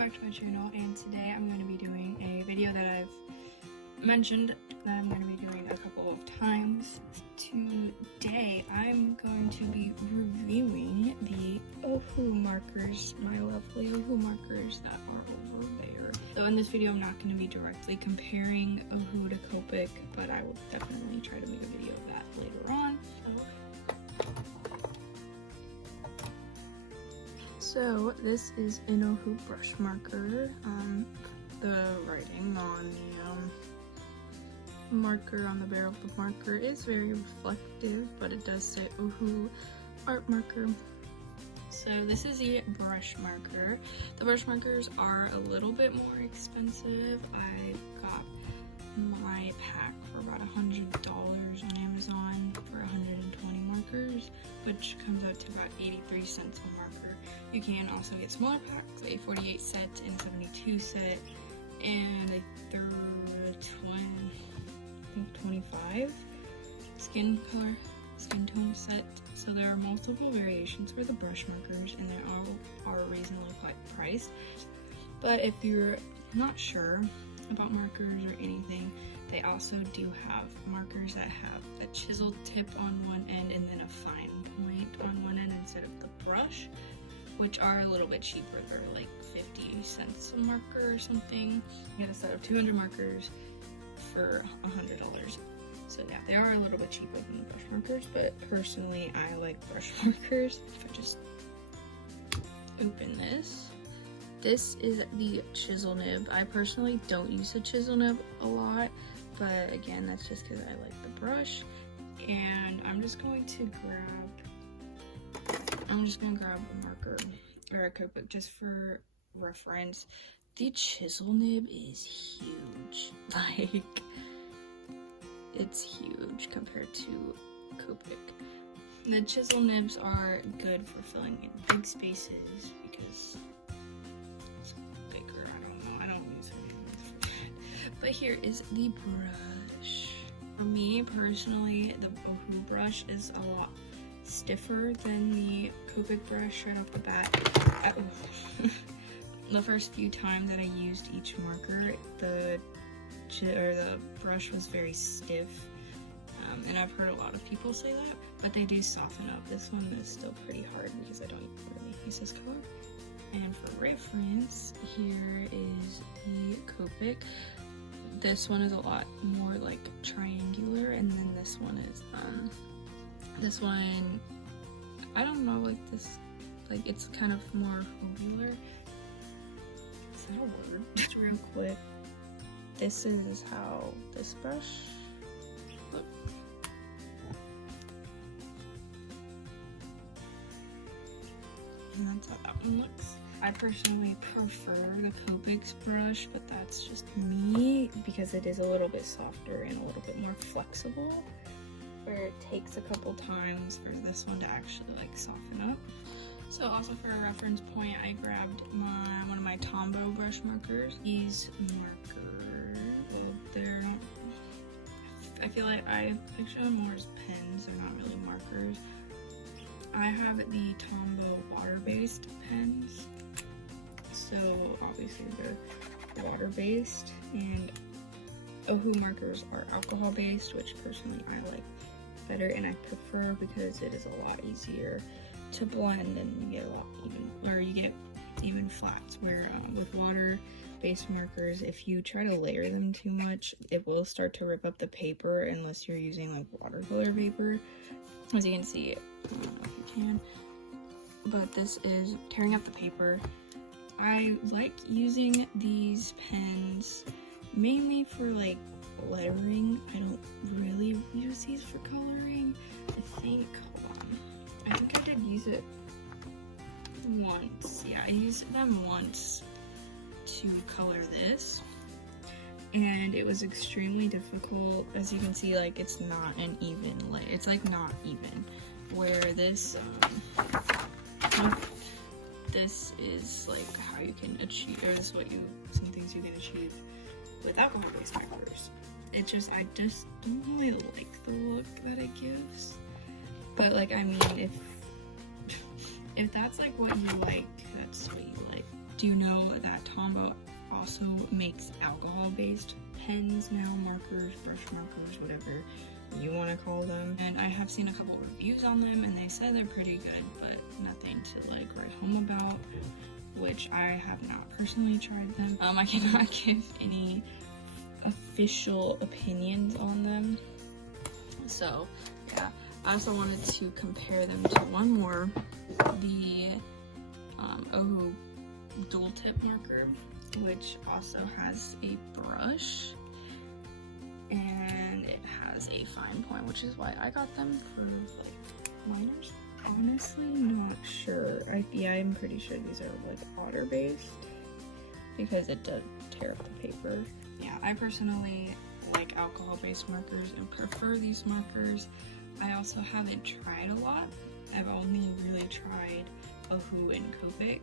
back to my channel, and today I'm going to be doing a video that I've mentioned that I'm going to be doing a couple of times. Today I'm going to be reviewing the Ohuhu markers, my lovely Ohuhu markers that are over there. So in this video I'm not going to be directly comparing Ohuhu to Copic, but I will definitely try to make a video of that later on. So this is an Ohuhu brush marker. The writing on the marker, on the barrel of the marker, is very reflective, but it does say Ohuhu art marker. So this is the brush marker. The brush markers are a little bit more expensive. I got my pack for about $100 on Amazon for 120 markers, which comes out to about 83 cents a marker. You can also get smaller packs, a 48 set and a 72 set, and a 25 skin tone set. So there are multiple variations for the brush markers, and they all are reasonably priced. But if you're not sure about markers or anything, they also do have markers that have a chiseled tip on one end and then a fine point on one end instead of the brush, which are a little bit cheaper. They're like 50 cents a marker or something. You get a set of 200 markers for $100. So yeah, they are a little bit cheaper than the brush markers, but personally I like brush markers. If I just open this, this is the chisel nib. I personally don't use the chisel nib a lot, but again, that's just because I like the brush. And I'm just going to grab a marker or a Copic just for reference. The chisel nib is huge. Like, it's huge compared to Copic. The chisel nibs are good for filling in big spaces because it's bigger. I don't use it for that. But here is the brush. For me personally, the Ohuhu brush is a lot stiffer than the Copic brush right off the bat. The first few times that I used each marker, the brush was very stiff, and I've heard a lot of people say that, but they do soften up. This one is still pretty hard because I don't really use this color. And for reference, here is the Copic. This one is a lot more like triangular, and then this one is this one, I don't know, like this, like it's kind of more ovular. Is that a word? Just real quick, this is how this brush looks. And that's how that one looks. I personally prefer the Copic's brush, but that's just me because it is a little bit softer and a little bit more flexible, where it takes a couple times for this one to actually like soften up. So also for a reference point, I grabbed one of my Tombow brush markers. These markers, well, they're not, I feel like I picture them more as pens. They're not really markers. I have the Tombow water-based pens. So obviously they're water-based, and Ohuhu markers are alcohol-based, which personally I like better and I prefer because it is a lot easier to blend, and you get a lot even flats, where with water-based markers, if you try to layer them too much, it will start to rip up the paper unless you're using like watercolor paper. As you can see, I don't know if you can, but this is tearing up the paper. I like using these pens mainly for like lettering. I don't really use these for coloring. Hold on. I think I did use it once. Yeah, I used them once to color this, and it was extremely difficult. As you can see, like, it's not an even layer. It's like not even. Where this this is like how you can achieve, or this is some things you can achieve with alcohol-based markers. I just don't really like the look that it gives. But like, I mean, if that's like what you like, that's what you like. do know that Tombow also makes alcohol-based pens now, markers, brush markers, whatever you want to call them. And I have seen a couple reviews on them and they said they're pretty good, but nothing to like write home about, which I have not personally tried them. I cannot give any official opinions on them. So yeah, I also wanted to compare them to one more, the Ohuhu dual tip marker, which also has a brush and it has a fine point, which is why I got them for like minors. Honestly, not sure. I'm pretty sure these are like otter based because it does tear up the paper. Yeah, I personally like alcohol based markers and prefer these markers. I also haven't tried a lot. I've only really tried Ohuhu and Copic,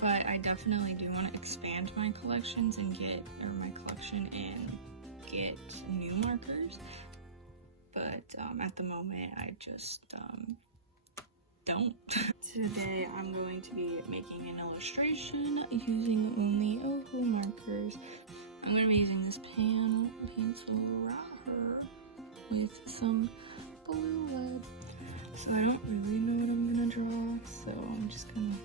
but I definitely do want to expand my collections and get new markers. But at the moment, I just don't. Today, I'm going to be making an illustration using only Ohuhu markers. I'm going to be using this pencil right here with some blue lead. So I don't really know what I'm gonna draw, so I'm just gonna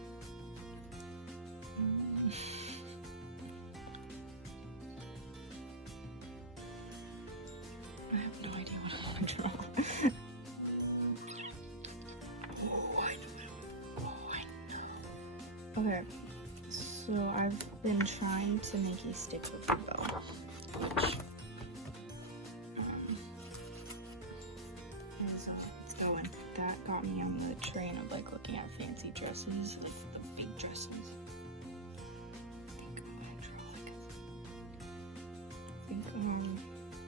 I have no idea what I'm gonna draw. I know. Okay, so I've been trying to make a stick with the bow, which it's going. That got me on the train of like looking at fancy dresses, like the big dresses.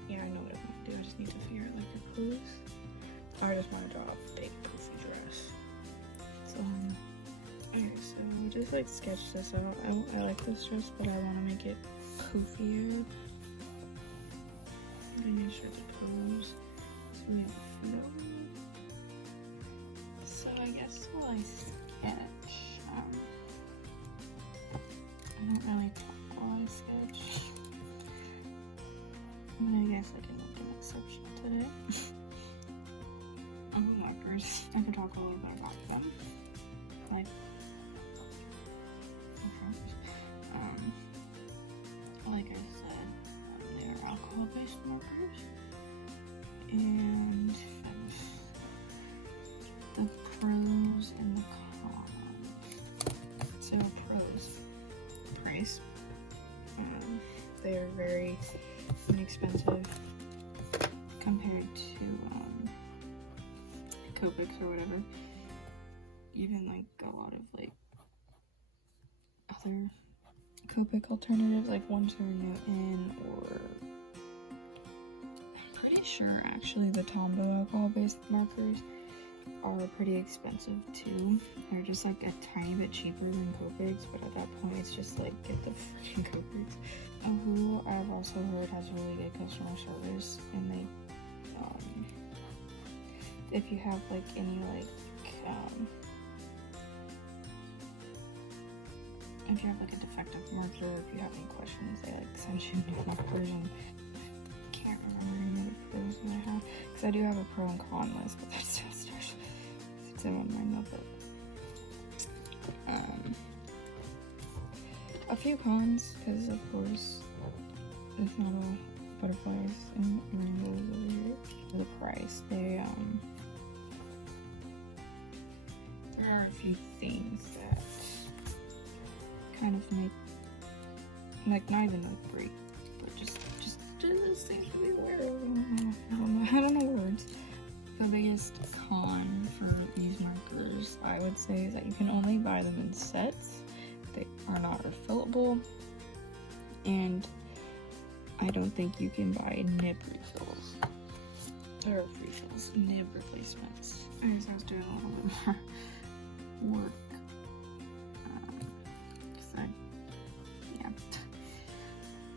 Yeah, I know what I want to do. I just need to figure out like the pose. I just want to draw a big poofy dress. So okay, so we'll just like sketch this out. I like this dress, but I want to make it poofier. I need to show the pose. So we have flow. So I guess while I sketch, I don't really talk while I sketch. But I guess I can make an exception today. Markers. I could talk all about them. Like I said, they are alcohol-based markers. And the pros and the cons. So pros. Price. They are very inexpensive compared to Copics or whatever. Even like a lot of like other Copic alternatives, like ones that are Newton, or I'm pretty sure actually the Tombow alcohol-based markers are pretty expensive too. They're just like a tiny bit cheaper than Copics, but at that point it's just like get the freaking Copics. Ohuhu, I've also heard, has really good customer service, and they if you have like any like if you have like a defective marker, if you have any questions, they like send you new markers. And I can't remember any other pros that I have, because I do have a pro and con list, but that's just it's in my notebook. A few cons, because of course it's not all butterflies and rainbows over here. The price, there are a few things that kind of make, like, not even like break, but just things to be aware of. I don't know words. The biggest con for these markers, I would say, is that you can only buy them in sets. They are not refillable, and I don't think you can buy nib refills or refills, nib replacements. I guess I was doing a little bit more work. Yeah.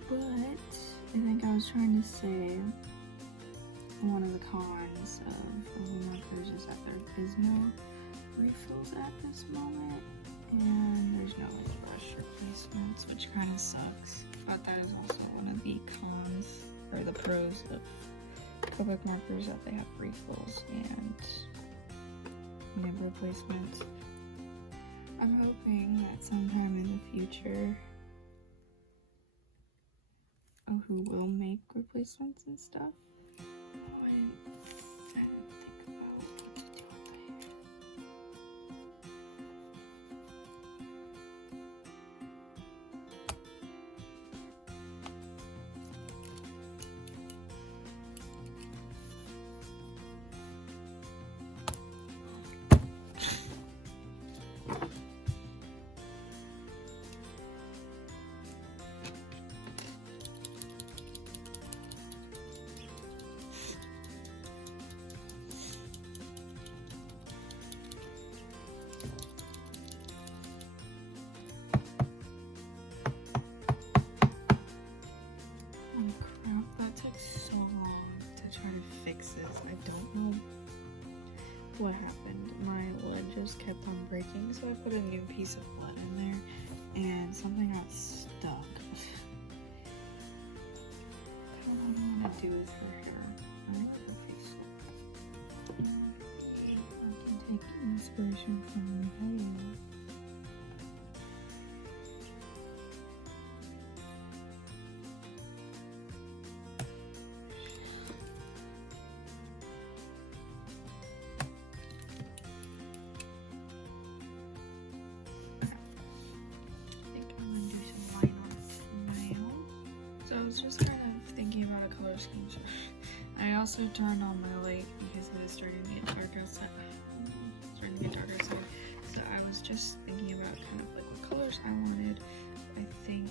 But I think I was trying to say one of the cons of Ohuhu markers is that there is no refills at this moment, and there's no brush brush replacements, which kind of sucks. But that is also one of the cons, or the pros of Copic markers, that they have refills and nib replacements. I'm hoping that sometime in the future, Ohuhu will make replacements and stuff. Oh, I didn't think about what to do with the hair. So long to try to fix this. I don't know what happened. My lead just kept on breaking, so I put a new piece of lead in there and something got stuck. I don't know what to do with her hair. I like her face. I can take inspiration from her hair. I was just kind of thinking about a color scheme. I also turned on my light because it was starting to get dark outside. So I was just thinking about kind of like what colors I wanted. I think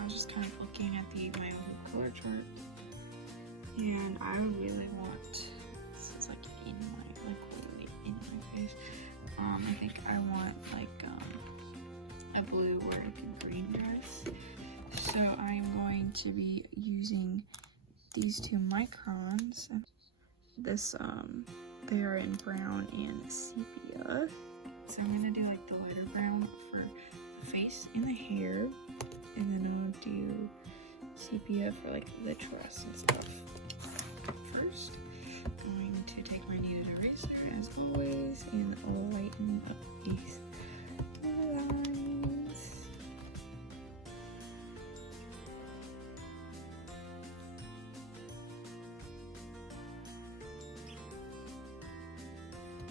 I was just kind of looking at my own color chart, and I really want, this is like literally in my face. I think I want like a blue or a green dress. So I'm going to be using these two microns. This they are in brown and sepia. So I'm gonna do like the lighter brown for the face and the hair, and then I'll do sepia for like the dress and stuff. First, I'm going to take my kneaded eraser as always and lighten up these lines.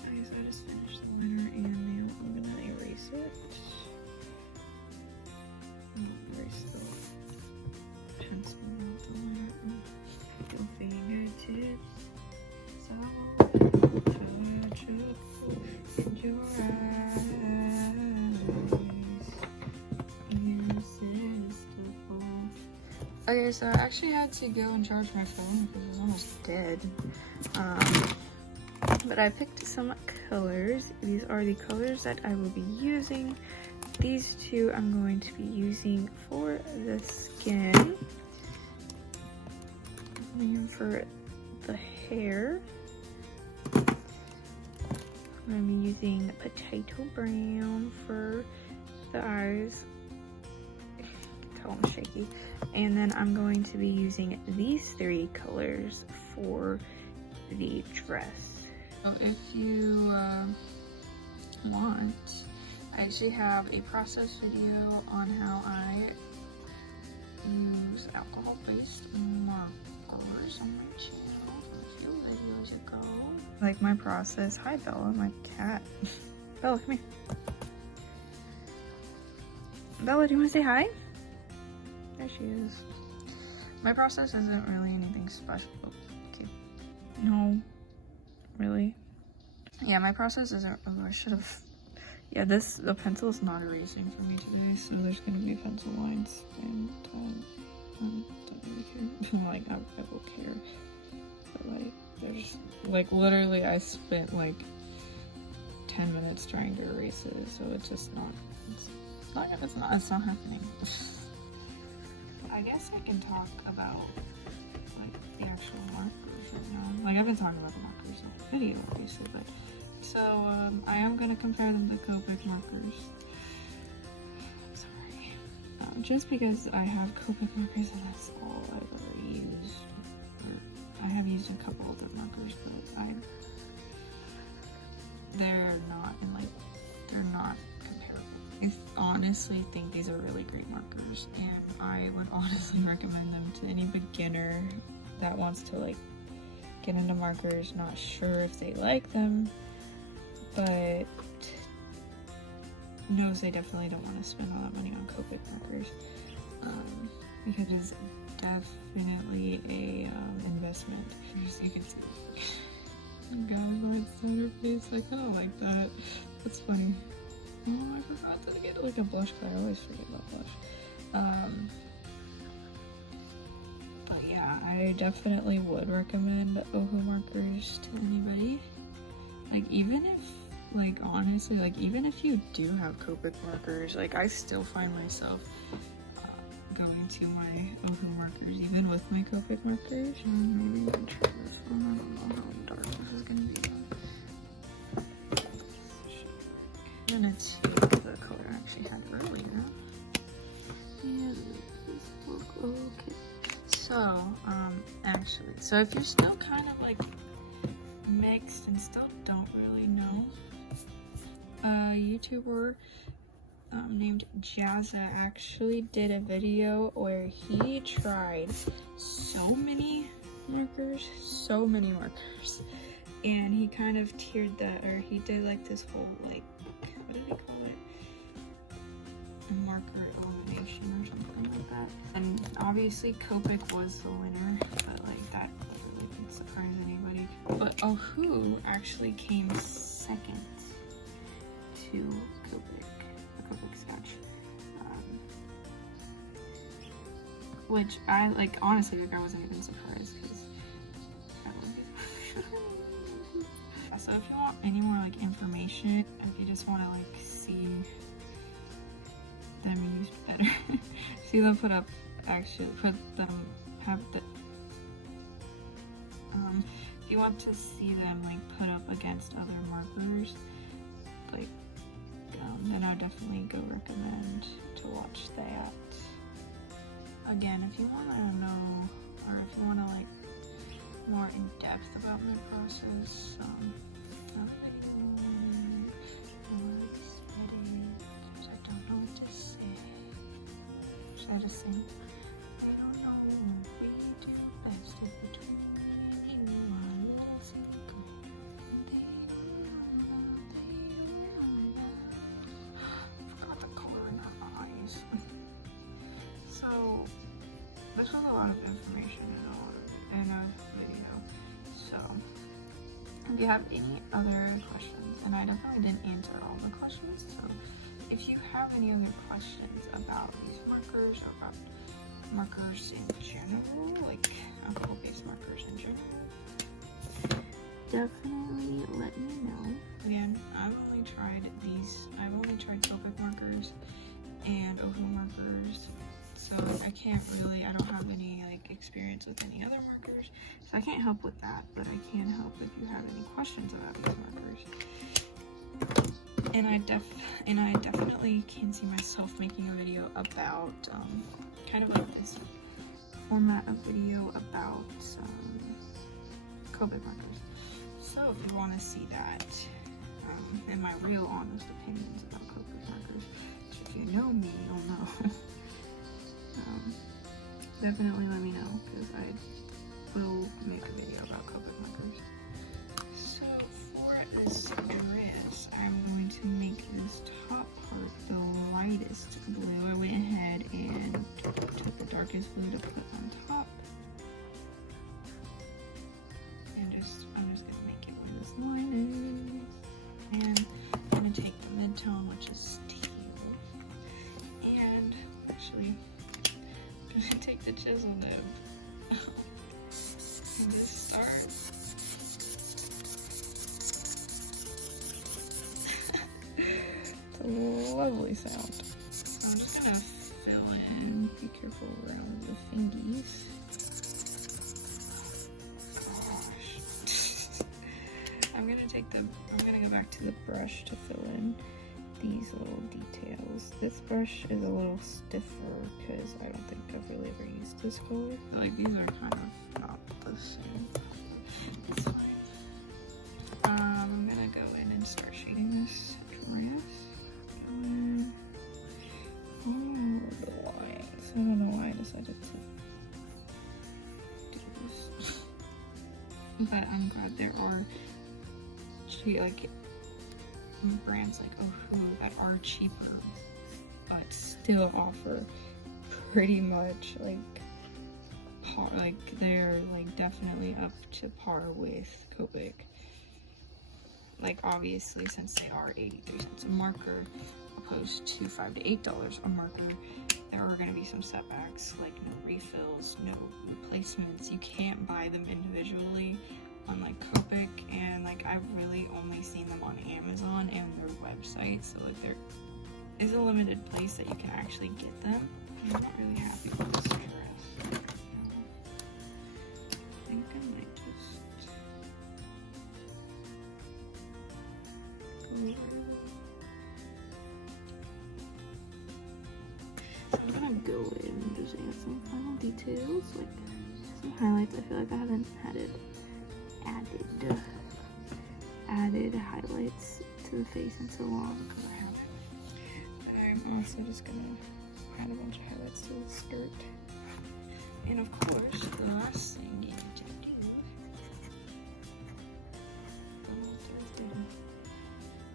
Okay, so I just finished the liner and now I'm gonna erase it. Erase the pencil out the liner. Your fingertips so touchable in your eyes. Okay, so I actually had to go and charge my phone because it was almost dead. But I picked some colors. These are the colors that I will be using. These two I'm going to be using for the skin. And for the hair, I'm going to be using potato brown for the eyes. I'm shaky. And then I'm going to be using these three colors for the dress. So if you want, I actually have a process video on how I use alcohol-based markers on my channel from a few videos ago. Like my process. Hi Bella, my cat. Bella, come here. Bella, do you want to say hi? There she is. My process isn't really anything special. Okay. No. Really? Yeah, my process isn't. Oh, I should have. Yeah, the pencil is not erasing for me today, so there's gonna be pencil lines, and I don't really care. Like, I will care. But like, there's like literally, I spent like 10 minutes trying to erase it, so it's just not. It's not happening. I guess I can talk about like the actual markers right now. Like I've been talking about the markers in the video, obviously, but So I am gonna compare them to Copic markers. Sorry. Just because I have Copic markers and that's all I've ever used. I have used a couple other markers, but they're not comparable. I honestly think these are really great markers, and I would honestly recommend them to any beginner that wants to like get into markers, not sure if they like them, but knows they definitely don't want to spend all that money on Copic markers, because it's definitely a investment. As you can see, guys, my center face, I kind of like that. That's funny. Oh, I forgot to get like a blush color. I always forget about blush. But yeah, I definitely would recommend Ohuhu markers to anybody. Like, even if, like, honestly, like, even if you do have Copic markers, like, I still find myself going to my Ohuhu markers, even with my Copic markers. Maybe I can try this one. I don't know how dark this is gonna be. I'm gonna take the color I actually had earlier. And this look okay. So, actually, so if you're still kind of like mixed and still don't really know, a YouTuber named Jazza actually did a video where he tried so many markers, and he kind of tiered that, or he did like this whole, like, what did he call it? A marker elimination or something like that. And obviously Copic was the winner, but like that doesn't really surprise anybody. But Ohuhu actually came second to Copic, the Copic sketch. Which I, like, honestly, like, I wasn't even surprised, because I love it. So if you want any more, like, information, if you just want to, like, see them used better, see them put them, if you want to see them, like, put up against other markers, like, then I would definitely go recommend to watch that. Again, if you want to know, or if you want to, like, more in depth about my process, because I don't know what to say. Should I just sing? I don't know what we do best in between anyone else and go. They don't know. I forgot the color in her eyes. So, this was a lot of information in a video. So, if you have any other questions, and I definitely didn't answer all the questions, so if you have any other questions about these markers, or about markers in general, like alcohol-based markers in general, definitely let me know. Again, I've only tried Copic markers and Ohuhu markers, so I don't have any, like, experience with any other markers, so I can't help with that, but I can help if you have any questions about these markers. And I definitely can see myself making a video about, kind of like this format of video about Copic markers. So if you want to see that, and my real honest opinions about Copic markers, which if you know me, you'll know. Definitely let me know, because I will make a video about Copic markers. So for this dress, I'm going to make this top part the lightest blue. I went ahead and took the darkest blue to put on top. And I'm just going to make it where this line is. And I'm going to take the mid-tone, which is teal. And actually, I'm going to take the chisel nib and just start. It's a lovely sound. So I'm just going to fill in, be careful around the fingies. Gosh. I'm going to gonna go back to the brush to fill in these little details. This brush is a little stiffer because I don't think I've really ever used this color. Like these are kind of not the same. It's fine. I'm gonna go in and start shading this dress. Oh, the lines. I don't know why I decided to do this. But I'm glad there are like brands like Ohuhu that are cheaper but still offer pretty much like par, like they're like definitely up to par with Copic. Like obviously since they are 83 cents a marker opposed to $5 to $8 a marker, there are going to be some setbacks like no refills, no replacements. You can't buy them individually on like Copic, and like I've really only seen them on Amazon and their website, so like there is a limited place that you can actually get them. I'm not really happy with this dress. I think I might just go over. So I'm gonna go in and just add some final details, like some highlights. I feel like I haven't had it added highlights to the face in so long because I haven't. But I'm also just gonna add a bunch of highlights to the skirt. And of course, the last thing you need to do,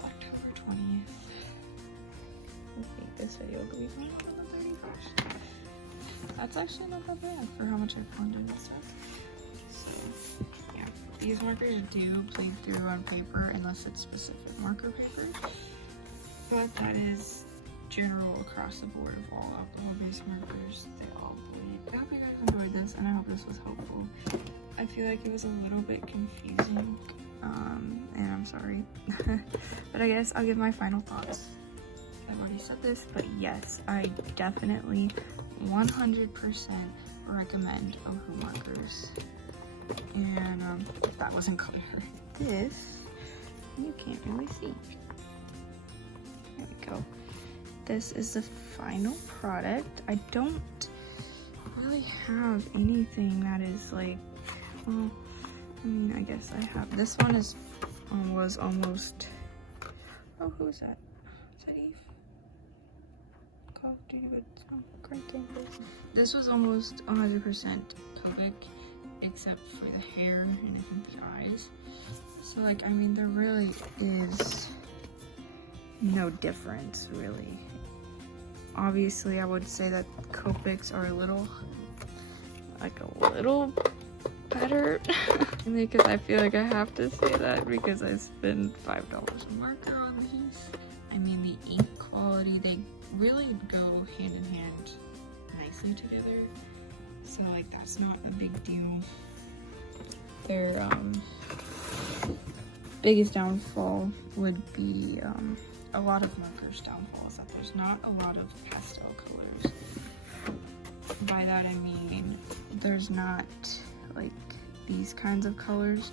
October 20th. I think this video will be going on the 31st. That's actually not that bad for how much I've pondered and stuff. So, yeah. These markers do bleed through on paper unless it's specific marker paper, but that is general across the board of all alcohol-based markers. They all bleed. I hope you guys enjoyed this, and I hope this was helpful. I feel like it was a little bit confusing, and I'm sorry. But I guess I'll give my final thoughts. I've already said this, but yes, I definitely 100% recommend Ohuhu markers. And if that wasn't clear, this you can't really see. There we go. This is the final product. I don't really have anything that is like, well, I mean, I guess I have. This one was almost, oh, who is that? Is that Eve? This was almost 100% Copic, except for the hair and I think the eyes. So like, I mean, there really is no difference really. Obviously I would say that Copics are a little better because I feel like I have to say that because I spent $5 a marker on these. I mean, the ink quality, they really go hand in hand nicely together, so like that's not a big deal. Their biggest downfall would be a lot of markers downfall is that there's not a lot of pastel colors. By that I mean there's not like these kinds of colors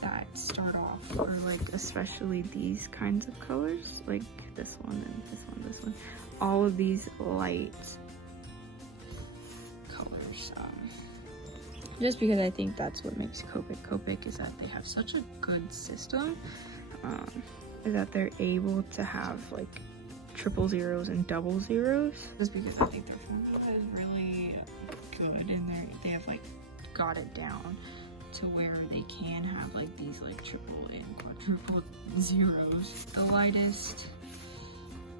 that start off, or like especially these kinds of colors, like this one and this one, all of these light colors. Just because I think that's what makes Copic is that they have such a good system, is that they're able to have like 000s and 000s. Just because I think their formula is really good and they have like got it down to where they can have like these like triple and quadruple zeros. The lightest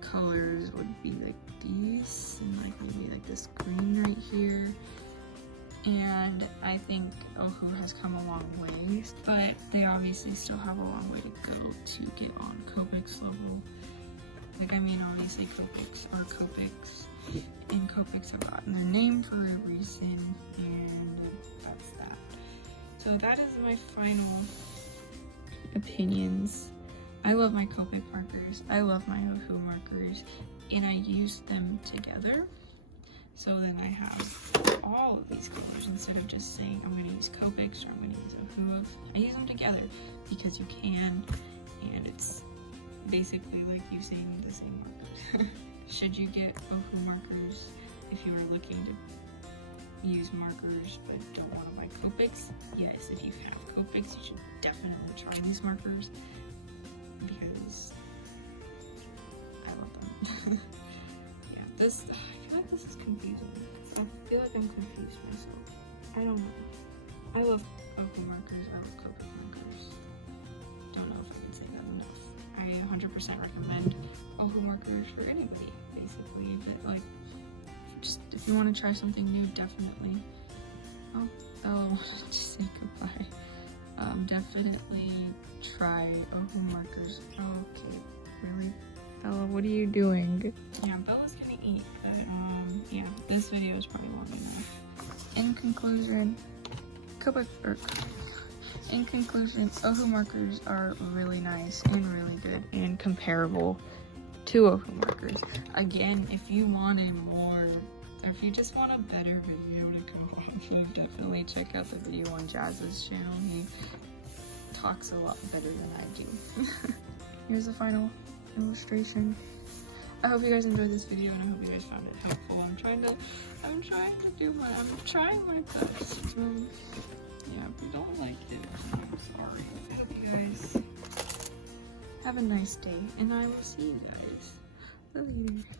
colors would be like these, and like maybe like this green right here. And I think Ohuhu has come a long way, but they obviously still have a long way to go to get on Copic's level. Like, I mean, obviously Copics are Copics, and Copics have gotten their name for a reason, and that's that. So that is my final opinions. I love my Copic markers, I love my Ohuhu markers, and I use them together. So then I have all of these colors instead of just saying I'm going to use Copics or I'm going to use Ohuhu. I use them together because you can, and it's basically like using the same markers. Should you get Ohuhu markers if you are looking to use markers but don't want to buy Copics? Yes, if you have Copics, you should definitely try these markers because I love them. Yeah, this, I feel like this is confusing. I feel like I'm confused myself. I don't know. I love Ohuhu markers, I love Copic markers. Don't know if I can say that enough. I 100% recommend Ohuhu markers for anybody, basically. But like, just if you want to try something new, definitely. Oh, Bella wanted to say goodbye. Definitely try Ohuhu markers. Oh, okay, really? Bella, what are you doing? Yeah, Bella's gonna eat, but yeah, this video is probably long enough. In conclusion, Ohuhu markers are really nice and really good and comparable to Ohuhu markers. Again, if you wanted more, or if you just want a better video to come off of, definitely check out the video on Jazz's channel. He talks a lot better than I do. Here's the final illustration. I hope you guys enjoyed this video and I hope you guys found it helpful. I'm trying my best. Yeah, if you don't like it, I'm sorry. I hope you guys have a nice day and I will see you guys later.